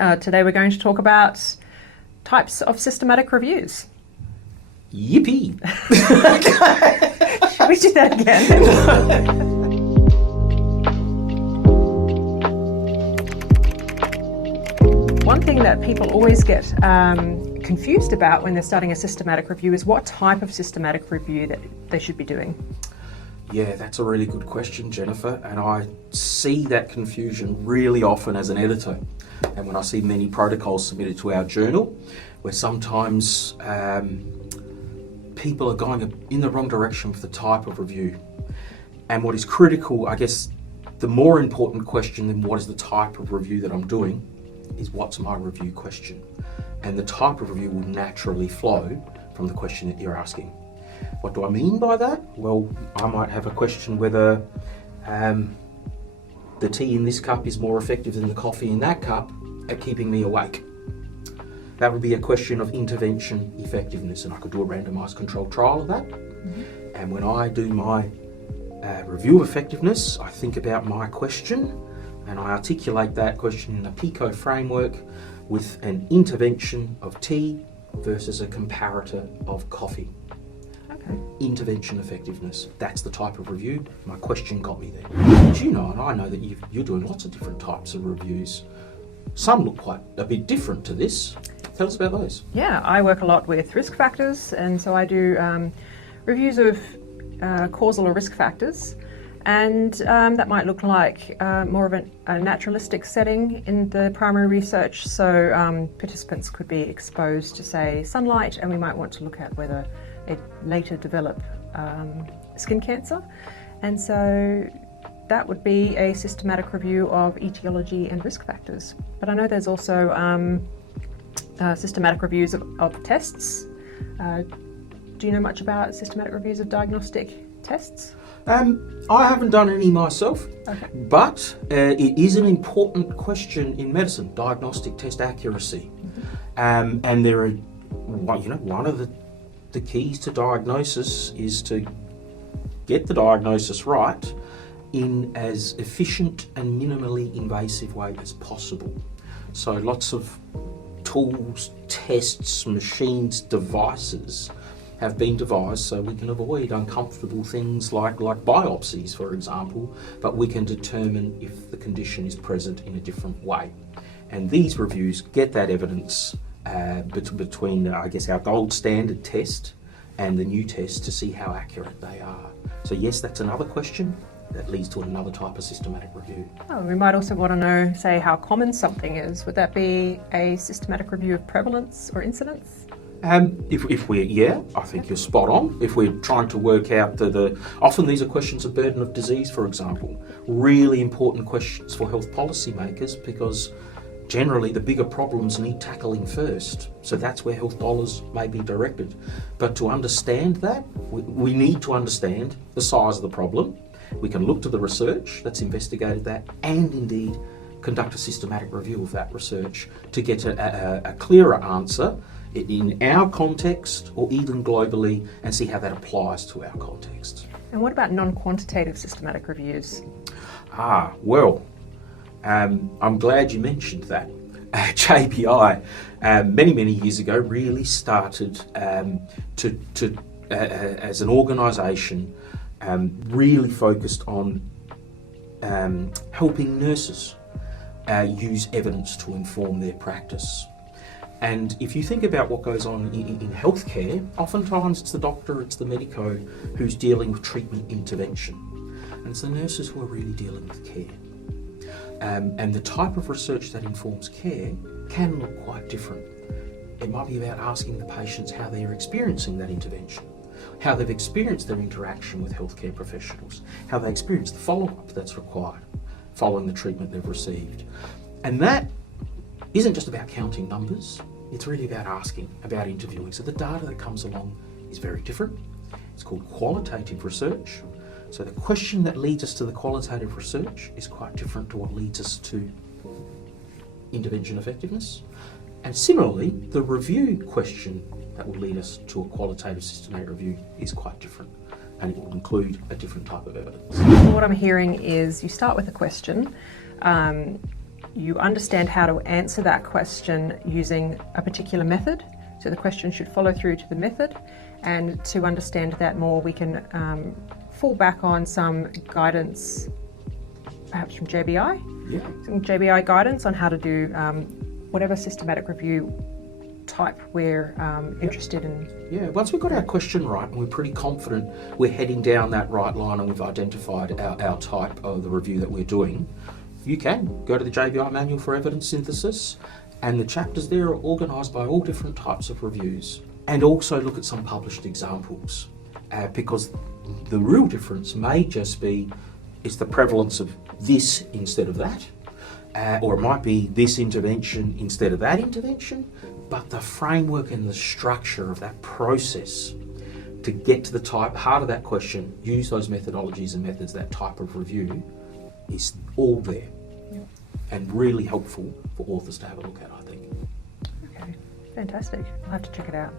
Today we're going to talk about types of systematic reviews. Yippee! Shall we do that again? One thing that people always get confused about when they're starting a systematic review is what type of systematic review that they should be doing. Yeah, that's a really good question, Jennifer, and I see that confusion really often as an editor. And when I see many protocols submitted to our journal, where sometimes people are going in the wrong direction for the type of review. And what is critical, I guess, the more important question than what is the type of review that I'm doing is what's my review question. And the type of review will naturally flow from the question that you're asking. What do I mean by that? Well, I might have a question whether the tea in this cup is more effective than the coffee in that cup at keeping me awake. That would be a question of intervention effectiveness, and I could do a randomized controlled trial of that. Mm-hmm. And when I do my review of effectiveness, I think about my question and I articulate that question in a PICO framework with an intervention of tea versus a comparator of coffee. Okay. Intervention effectiveness, that's the type of review. My question got me there. But you know, and I know that you're doing lots of different types of reviews. Some look quite a bit different to this. Tell us about those. Yeah, I work a lot with risk factors, and so I do reviews of causal or risk factors. And that might look like more of a naturalistic setting in the primary research. So participants could be exposed to, say, sunlight, and we might want to look at whether they later develop skin cancer. And so that would be a systematic review of etiology and risk factors. But I know there's also systematic reviews of tests. Do you know much about systematic reviews of diagnostic tests? I haven't done any myself, okay. But it is an important question in medicine, diagnostic test accuracy. Mm-hmm. And there are, one of the keys to diagnosis is to get the diagnosis right in as efficient and minimally invasive way as possible. So lots of tools, tests, machines, devices have been devised so we can avoid uncomfortable things like biopsies, for example, but we can determine if the condition is present in a different way. And these reviews get that evidence between, I guess, our gold standard test and the new test to see how accurate they are. So yes, that's another question that leads to another type of systematic review. Oh, we might also want to know, say, how common something is. Would that be a systematic review of prevalence or incidence? I think you're spot on. If we're trying to work out often these are questions of burden of disease, for example, really important questions for health policymakers because generally the bigger problems need tackling first. So that's where health dollars may be directed. But to understand that, we need to understand the size of the problem. We can look to the research that's investigated that and indeed conduct a systematic review of that research to get a clearer answer in our context or even globally and see how that applies to our context. And what about non-quantitative systematic reviews? Well, I'm glad you mentioned that. JBI, many years ago, really started to as an organisation, really focused on helping nurses use evidence to inform their practice. And if you think about what goes on in healthcare, oftentimes it's the doctor, it's the medico who's dealing with treatment intervention. And it's the nurses who are really dealing with care. And the type of research that informs care can look quite different. It might be about asking the patients how they're experiencing that intervention, how they've experienced their interaction with healthcare professionals, how they experience the follow-up that's required following the treatment they've received. And that isn't just about counting numbers, it's really about asking, about interviewing. So the data that comes along is very different. It's called qualitative research. So the question that leads us to the qualitative research is quite different to what leads us to intervention effectiveness. And similarly, the review question that will lead us to a qualitative systematic review is quite different, and it will include a different type of evidence. So what I'm hearing is you start with a question, you understand how to answer that question using a particular method. So the question should follow through to the method, and to understand that more, we can fall back on some guidance, perhaps from JBI. Yeah. Some JBI guidance on how to do whatever systematic review type we're interested in. Yeah, once we've got our question right and we're pretty confident we're heading down that right line and we've identified our type of the review that we're doing, you can go to the JBI Manual for Evidence Synthesis, and the chapters there are organised by all different types of reviews. And also look at some published examples, because the real difference may just be it's the prevalence of this instead of that, or it might be this intervention instead of that intervention, but the framework and the structure of that process to get to the heart of that question, use those methodologies and methods, that type of review, is all there. Yep. And really helpful for authors to have a look at, I think. Okay, fantastic. I'll have to check it out.